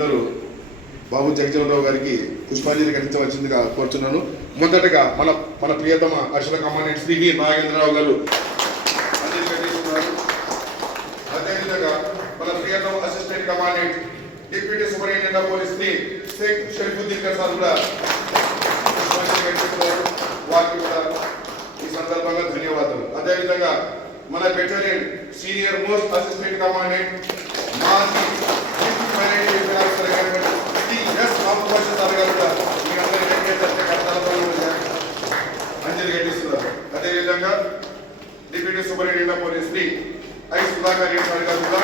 అందరూ బాబు జగజీవనరావు గారికి పుష్పాంజలి ఘటించవలసిందిగా కోరుచున్నాను. మొదటగా మన ప్రియతమ అక్షర కమాండెంట్ శ్రీ నాగేంద్రరావు గారు అంజలి ఘటిస్తున్నారు. అదేవిధంగా మన ప్రియతమ assistant commandant deputy superintendent of police Shri Sheikh Shariffuddin గారు సార్ కూడా పుష్పాంజలి ఘటిస్తున్నారు. వారికి కూడా ఈ సందర్భంగా ధన్యవాదాలు. అదేవిధంగా మన battalion senior most assistant commandant మాజీ అంజలి ఘటిస్తున్నారు. అదేవిధంగా deputy superintendent of police Shri I Sudhakar Reddy sir గారు కూడా